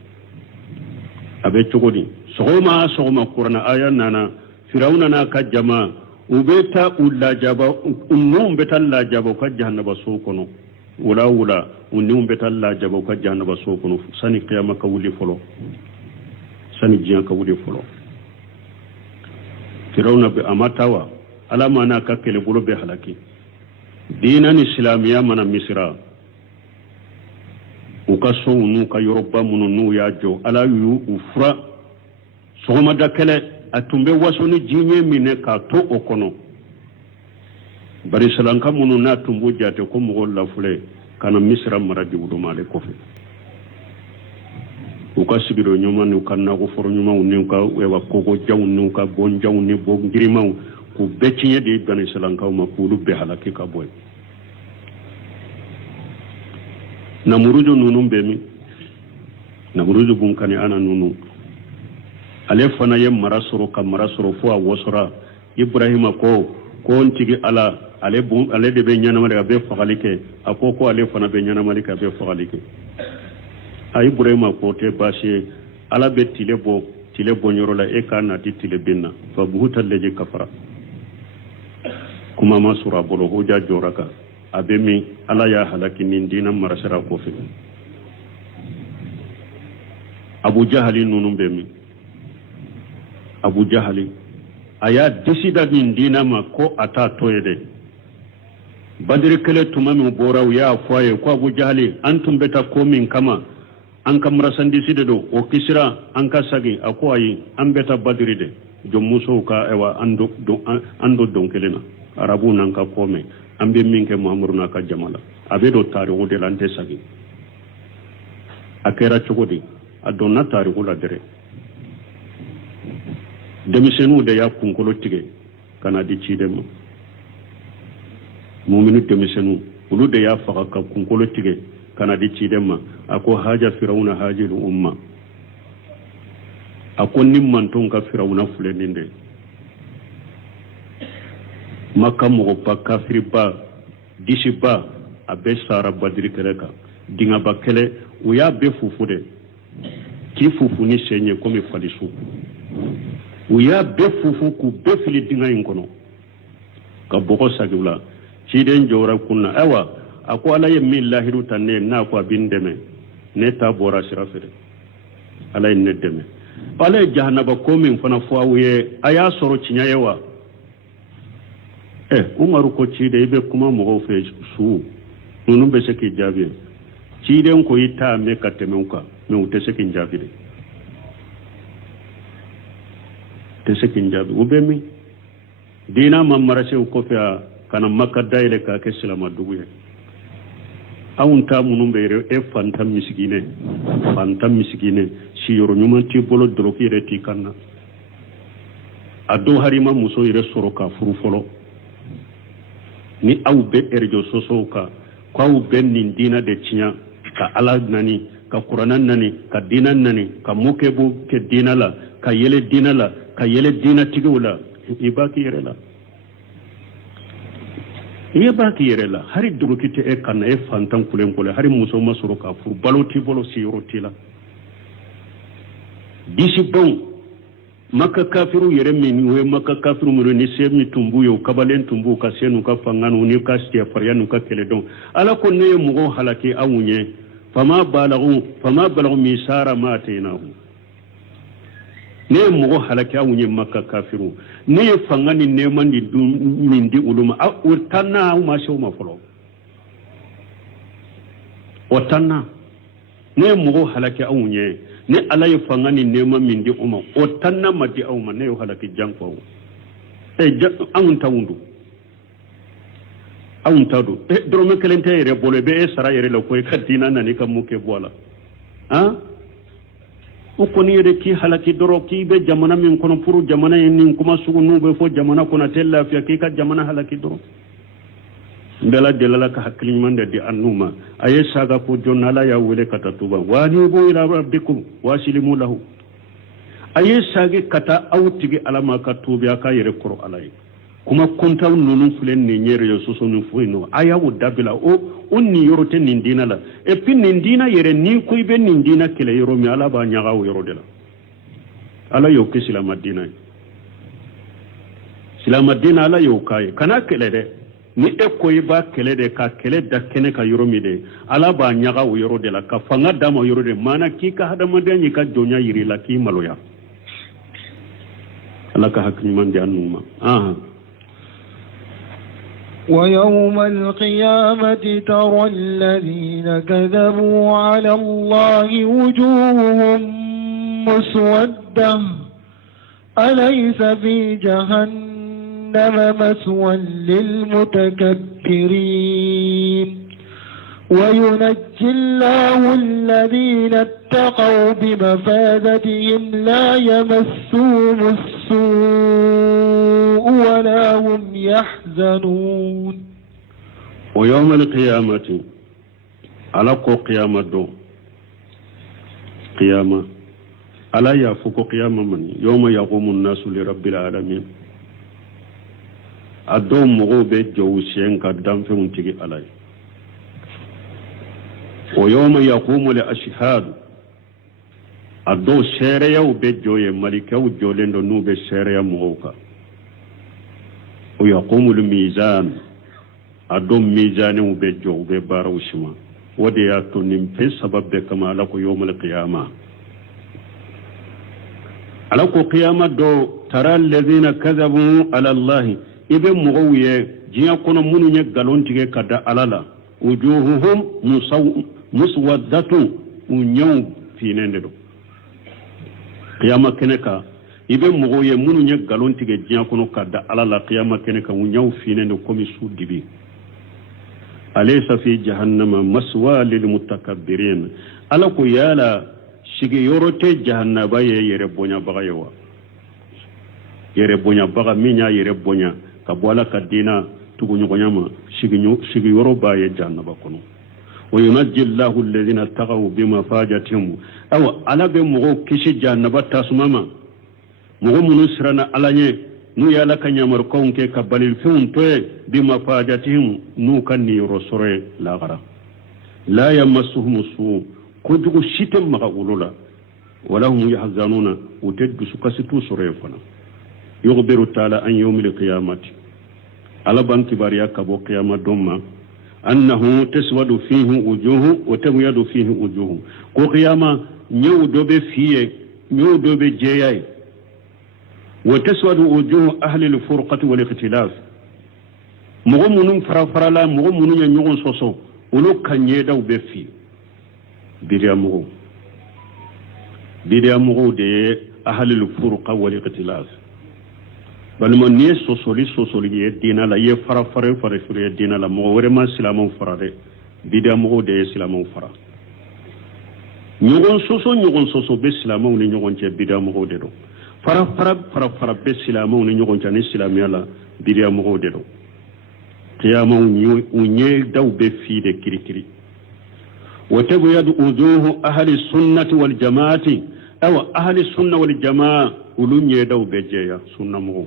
abe chogodi sogoma qur'ana aya nana firawna na ka jama ubeta ulajaba unnum betal lajaba ka jahannaba sokono wula unnum betal lajaba ka jahannaba sokono sani qiyama ka wuli folo sani jiyan ka wuli folo firawna be amatawa alama na ka kele bolo be halaki dinan islamiya mana misra ukaso unu ka yoruba mununu ya jo ala yu ufra sogoma dakele atumbe wasoni jinye mine ka to okono bari salanka munu na tumbu jate ko mo la fule kana misra maradi wudumale kofi ukasigiro nyoma ni ukanna ko foro nyoma unni ka wewa koko jawnu ka bon jawni bo ngirima ku beccinye de bani salanka ma kulu be halaki ka boy namurujo nunum bemi namurujo bunkani ana nunu ale fana ye marasoro fo a wosora ibrahima ko ntigi ala ale de be nyanama de be fagalike ko ale fana be nyanama de be fagalike ay ibrahima ko te bashi ala be tile bo nyorola e kana ti tile binna fa buhutal leje kafara kuma masura bolo hoja joraka abe mi ala ya halaki min dina marasara ko fe abu jahali nunum be mi abu jahali aya desida min dina ma ko ata toyede badri kele tumami bora ya afaye ko abu jahali antum beta ko min kama an kam rasandi side do o kisra an ka sagi akoyi an beta badri de jom muso ka ewa ando donkelena arabu nan ka kome ambe minke muhammadu na ka jamala abedo tarihu de lante sagi akera chogodi adonna tarihu la dere demisenu de ya kunkolo tige kana di cidema mu'minu demisenu ulu de ya faga ka kunkolo tige kana di cidema ako haja firawuna hajil umma ako nimmanton ka firawuna fuleninde makka mogo ba kafiri ba disi ba abe sara badiri keleka dinga ba kele uya be fufude ki fufu ni senye komi falisu uya be fufu ku be fili dinga inkono ka boko sagula ciden jora kunna awa ako ala ye min lahiru tanne na ko bindeme ne ta bora sirafede ala ne deme ala jahannaba komin fana fo awye aya soro cinya yewa umaru ko cide ibe kuma mo fe su nunu be se ki jabi cide ko ita me katemenka me utese ki jabi de tesekin jabi ubemi dina mamara se ko fe kana makka daile ka ke silama duguye awunta munum be e fantam miskine si yoro nyuma ti bolo droki reti kanna ado harima muso ire soroka furu folo ni aw be erjo soso ka kwaw ben nin dina de tinya ka ala nani ka qur'anan nani ka dinan nani ka moke bu ke dinala ka yele dina la ka yele dina tigiw la i baki yere la i baki yere la hari dugukite e kanna e fantan kulen kole hari muso masoro ka furu balo ti bolo si yoro ti la disi bon maka kafiru yere min we maka kafiru mu ni semi tumbu yo kabalen tumbu ka senu ka fanganu ni ka stia faryanu ka kele don ala ko ne mu halaki awunye fama balagu misara ma atainahu ne mu halaki awunye maka kafiru ne fangani ne mandi min di uluma urtanna ma shoma folo otanna ne mu halaki awunye ne ala ye fangani nema min di uma o tanna mati awma ne yo halaki janko awun tawundu awun tadu drome kelente yere bole be sara yere la koy kadina nani kam muke bola ha o koni yere ki halaki doro ki be jamana min kono puru jamana yin kuma sugu nube fo jamana kono tella fi ki ka jamana halaki doro ndala delala ka hakli mande di annuma aye saga ko jonnala ya wele kata tuba wani bo ila rabbikum wasilimu lahu aye sage kata awtigi alama ka tubiya ka yere koro alay kuma konta nunu fulen ni nyere yo soso nu fuino aya wo dabila o onni yorote nin dina la e pin nin dina yere ni ko ibe nin dina kele yoro mi ala ba nyaga wo yoro de la ala yo ke silama dina ala yo kai kana kele de ni ekoyi ba kele de ka kele da kene ka yoro mi de ala ba nyaga wo yoro de la ka fanga dama yoro de mana ki ka hada madani ka jonya yiri la ki maloya ala ka hakni man de annuma ويوم القيامة ترى الذين كذبوا على الله وجوههم مسودة أليس في جهنم مثوى للمتكبرين وينجي الله الذين اتقوا بمفازتهم لا يمسهم السوء ولا هم يحزنون ويوم القيامة على قيامة دو قيامة على يفوق قيامة من يوم يقوم الناس لرب العالمين أدوم مغوبة جوسين قدام في منتقي علي ويوم يقوم الأشهاد أدو سيريا وبجوية ملكة وجولين دو نوبة سيريا مغوكا ويقوم الميزان أدو ميزان وبجو وببار وشما ودياتو نمفي سبب بكما لكو يوم القيامة لكو قيامة دو ترى الذين كذبوا على الله ابن مغوية جيا كنا منو يقالون تيجي كدا على وجوههم مسودة ونيو في نندو قيامة كنكا ابن مغوية منو يقالون تيجي جيا كنا كدا على قيامة كنكا ونيو في نندو كومي سود دبي أليس في جهنم مسوى للمتكبرين ألكو يالا شيغي يوروتي جهنم يربونيا بغيوا يربونيا بغا مينيا يربونيا كبوالا كدينا تغو نيغونياما شيغي يوروبا جهنم كونو وينجي الله الذين اتقوا بمفازتهم او على بمغو كيشي جهنم تاسماما مغو منسرنا علاني nu yala kanyamar konke ka balil fiun toye bima fajatihim nu kan ni rosore la gara la yamassuhum su kujugu shitem maga ulula wala hum yahzanuna utaddu sukasitu surefana yughbiru ta'ala an yawmil qiyamati ala ban kibariya kabo qiyama domma annahu taswadu fihi wujuhu wa tamyadu fihi wujuhu ko qiyama nyew dobe fiye nyew dobe jeyay وتسود وجوه أهل الفرقة والاختلاف مغمون فرافرالا مغمون ينيغون صوصو ولو كان يدو بفي بيريا مغو دي أهل الفرقة والاختلاف بلما نيه صوصولي يدينا لا يفرافر فرافر يدينا لا مغورما سلامون فرادي بيريا مغو دي سلامون فرا نيغون صوصو بسلامون نيغون جي بيريا مغو دي دو fara be silamau ni nyogon tani silamia la biria mo de do qiyama unye daw be fi de kirikiri wa tabyadu wujuhu ahli sunnati wal jamaati awa ahli sunna wal jamaa ulu ñeedaw be jeeya sunna mogo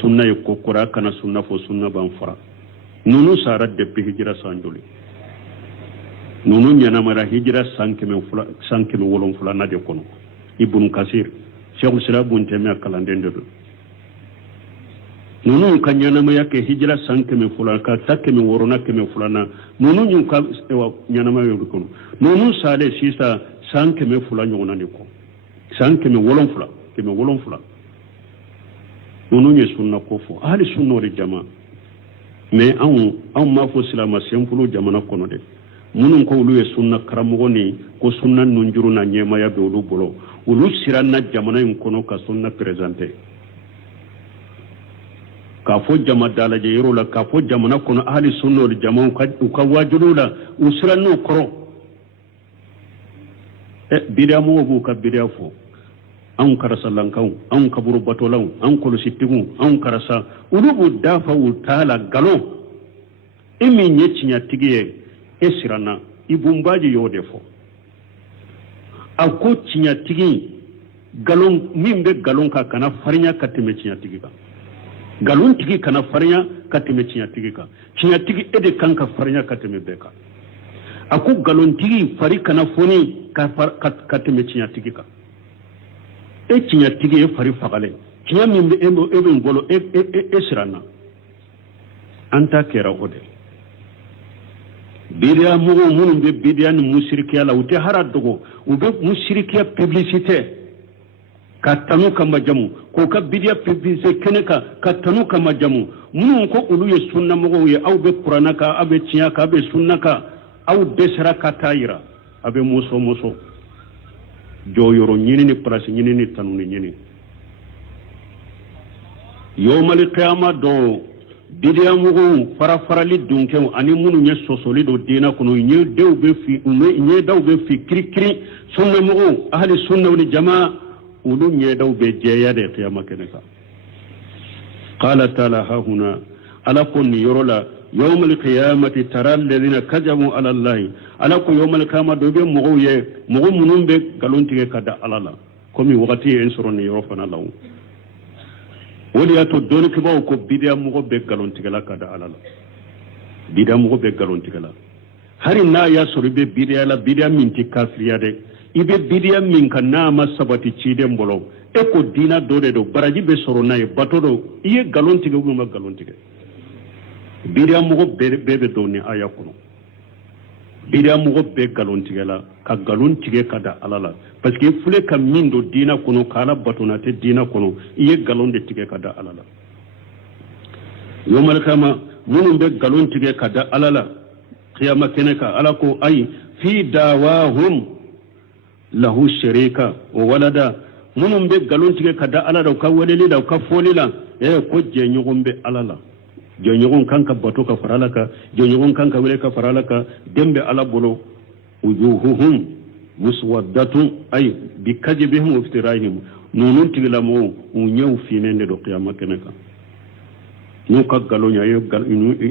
sunna ye kokkora kana sunna fo sunna ban fara nunu sara depuis hijira sanjoli nunu ñanamara hijira 5,7 nade kono ibnu kasir cheikhul islam bun teme a kalandende do nunu ka ñanamaya ke hijira 5,7 ka 8,8 na nunu ñu ka ñanamaya do kono nunu sale sisa 5,7 ñogonani ko 5,8 nunu ñe sunna ko fo ahli sunna wal jamaa mais an ma fo silama senfulu jamana kono de munun ko ulu ye sunna karamogo ni ko sunna nunjuru na ñemaya be olu bolo ulu siranna jamana in kono ka sunna présenté ka fo jama dalaje yero la ka fo jamana kono ahli sunna wal jamaa ka wajulu la u siranno koro bidia mo bu ka bidia fo an karasa lankaw an kaburu batolaw an kolositigu an karasa ulu bu dafa ul taala galo emi ñeciña tigiye esirana ibumbaji yode fo ako ciña tigi galon min be galon ka kana farinya katime ciña tigi ka galon tigi kana farinya katime ciña tigi ka ciña tigi ede kanka farinya katime be ka ako galon tigi fari kana foni katime ciña tigi ka ciña tigi e fari fagale ciña min be ebe ngolo esirana anta kera ode bidia mugo munum be bidia ni musrikiya la ute hara dogo ube musrikiya publicité ka tanu kama jamu ko ka bidia publicité keneka ka tanu kama jamu munum ko ulu ye sunna mugo ye aw be qur'ana ka abe tiya ka abe sunna ka aw desra ka tayira abe moso jo yoro nyini ni place nyini ni tanu ni nyini yawmal qiyamah do bidia mugo farali dunkew ani munu nye sosoli do dina kono nye dew be fi kri sunna mugo ahli sunna wal jamaa ulu nye daw be jeya de qiyamah keneka qala ta'ala ha huna ala kun yorola yawm al qiyamati tara alladhina kajabu ala allah ala ko yawm al qiyamah do be mugo munum be galontige kada alala komi wakati en soroni yorofana law woli ya to doni kibaw ko bidia mugo be galon tigala kada alala bidia mugo be galon tigala hari na ya sori be bidia la bidia min ti kafriya de ibe bidia min kana ma sabati cide mbolo e ko dina dode do baraji be soro na e batodo iye galon tiga ma galon tiga bidia mugo be doni aya kuno bidia mugo be galon tigala ka galon tige kada alala parce que fule ka min do dina kono kala batona te dina kono iye galon de tige kada alala yomal kama munum be galon tige kada alala qiyama keneka ala ko ay fi dawahum lahu sharika wa walada munum be galon tige kada alala ka walele da ka folila ko je nyugumbe alala je nyugun kanka bato ka faralaka je nyugun kanka wele ka faralaka dembe ala bolo wujuhuhum muswaddatun ay bikajibihim wa iftirahim nunun tiglamu unyew finende do qiyamah keneka no ka galonya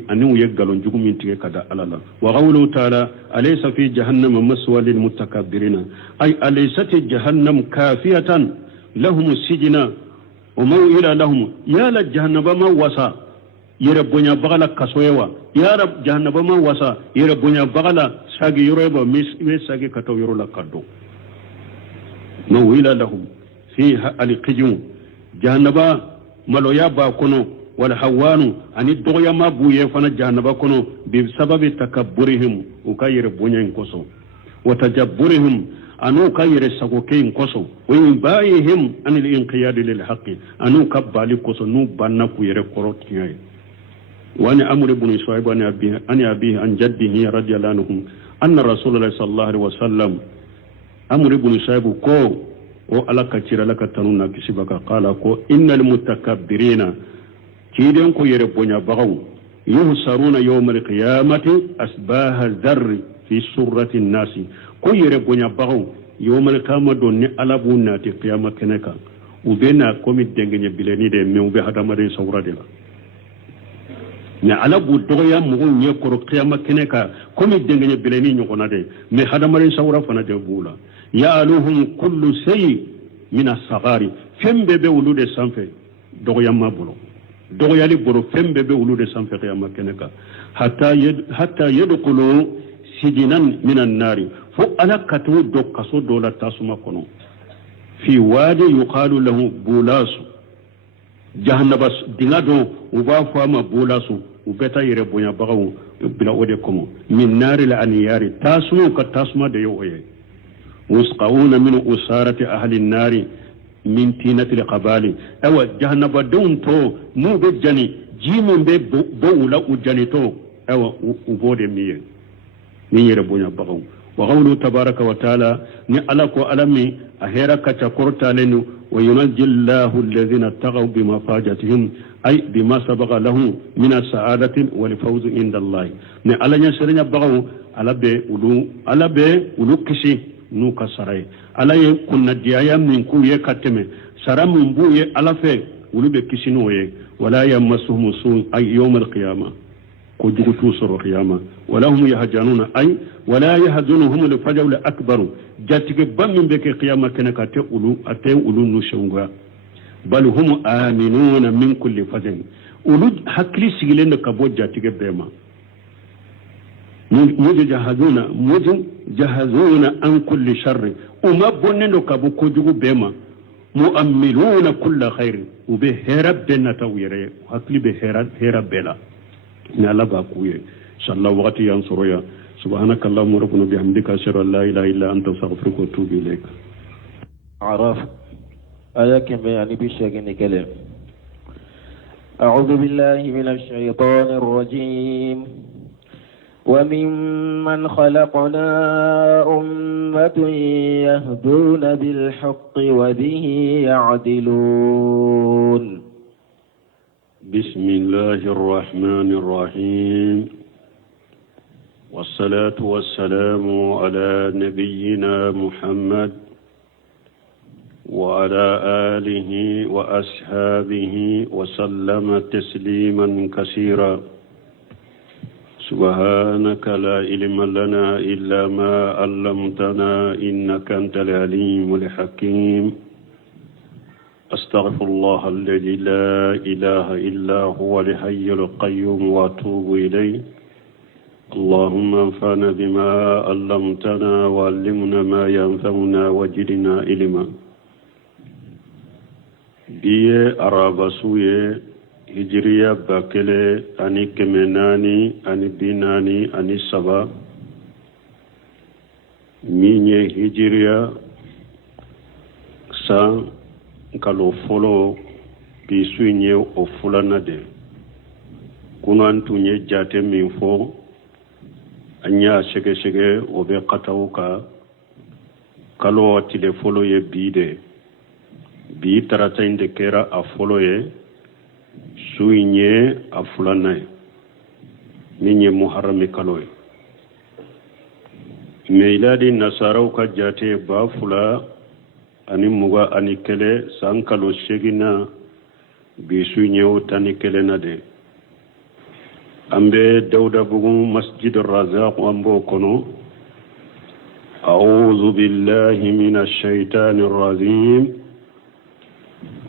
anu ye galon jugumin tige kada alala wa qawlu ta'ala alaysa fi jahannam maswa lil mutakabbirin ay alaysat jahannam kafiyatan lahum sijna wa maw'ila lahum ya la jahannama ma wasa yere bonya bagala kasoyewa ya rab jahannama ma wasa yere bonya bagala sagi yoroba me sagi kataw yorola kaddo no wila lahum fiha alqijum jahannaba maloya ba kono wal hawanu ani doya ma buye fana jahannaba kono bi sababi takabburihim ukayre bonya inkoso wa tajabburihim anu kayre sagoke inkoso wa bayihim anil inqiyad lil haqqi anu kabbali koso nu banna ku yere korotiyay وأن أمر بن شعيب أن أبيه عن جده رضي الله عنه أن رسول الله صلى الله عليه وسلم أمر بن شعيب كو وعلى كثير لك تنون كسبك قال كو إن المتكبرين كيدن كو يربون بغو يهسرون يوم القيامة أسباه الذر في سورة الناس كو يربون بغو يوم القيامة دون ألبون ناتي قيامة كنكا وبينا كومي دنجي بلاني دي من وبهذا مرين سورة دي ne ala bu doya mugo nye koro qiyama keneka komi dengene beleni nyogona de me hadamaren sawra fana de bula ya aluhum kullu shay min as-saghari fembe be wulude sanfe doya mabulo doya li boro fembe be wulude sanfe qiyama keneka hatta yadkhulu sijinan min an-nari fu ala katu do kaso dola tasuma kono fi wadi yuqalu lahu bulasu jahannabas dingado uba fama bulasu ubeta yere bonya bagaw bila ode komo min nari la aniyari tasuma ka tasuma de yoye usqauna min usarati ahli an-nari min tinati al-qabali awa jahannaba don to mu be jani jimon be bo wula ujani to awa ubode miye ni yere bonya bagaw wa qawlu tabaraka wa taala ni alako alami ahera kacha korta lenu wa yunajjillahu alladhina taqaw bimafadatihim ay bima sabaqa lahum min as-sa'adati wal fawz inda Allah ni alanya serenya bagaw alabe ulu kisi nu kasaray alaye kunna diaya min ku ye kateme saramun buye alafe ulu be kisino ye wala yamassuhum su ay yawm al-qiyamah ko jugutu soro qiyama wala hum yahjanuna ay wala yahzunuhum al-fajr al-akbar jatige bamin be ke qiyama kenaka te ulu nu shunga bal hum aminuna min kulli fajr ulu hakli sigilende kabo jatige bema jahazuna an kulli sharri uma bonnendo kabo ko jugu bema mu'ammiluna kulla khair ube hera benna tawire hakli be hera bela ni ala ba kuye sallallahu waqti yansuruya subhanaka allahumma rabbuna bihamdika ashhadu an la ilaha illa anta astaghfiruka wa atubu ilaik عرف آيات يعني بشكل كلام أعوذ بالله من الشيطان الرجيم وممن خلقنا أمة يهدون بالحق وبه يعدلون بسم الله الرحمن الرحيم والصلاة والسلام على نبينا محمد وعلى آله وأصحابه وسلم تسليما كثيرا سبحانك لا علم لنا إلا ما علمتنا إنك أنت العليم الحكيم أستغفر الله الذي لا إله إلا هو الحي القيوم وأتوب إليه اللهم انفعنا بما علمتنا وعلمنا ما ينفعنا وزدنا علما biye arabasuye hijriya bakele ani kemenani ani binani ani saba minye hijriya sa kalo folo bisuye o fulana de kuno antunye jate min fo anya shege o be qatawka kalo tile folo ye bide bi tarata inde kera a folo ye suinye a fulana ye minye muharrami kalo ye meiladi nasaraw ka jate ba fula ani muga ani kele san kalo shegina bi suinye o tani kele na de ambe dawda bugu masjid ar-razaq ambo kono a'udhu billahi minash shaitanir rajim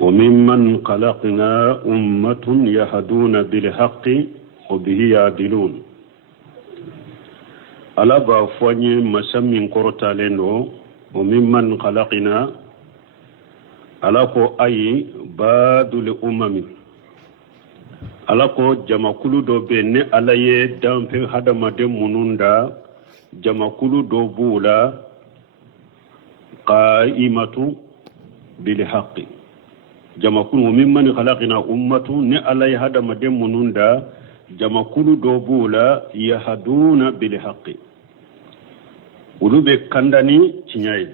وممن خلقنا أمة يهدون بالحق وبه يعدلون ألا بافوني مسمين قرطالينو وممن خلقنا ألا كو أي باد لأمم ألا كو جماكولو دو بني ألا يدام في هدما دي منوندا جماكولو دو بولا قائمة بالحق jamakulu mimman khalaqina ummatu ni alay hada madem mununda jamakulu do bula yahduna bil haqqi ulube kandani cinyai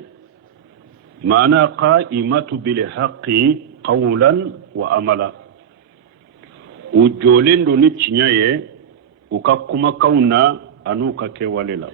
mana qa'imatu bil haqqi qawlan wa amala ujolendo ni cinyaye ukakuma kauna anuka ke walela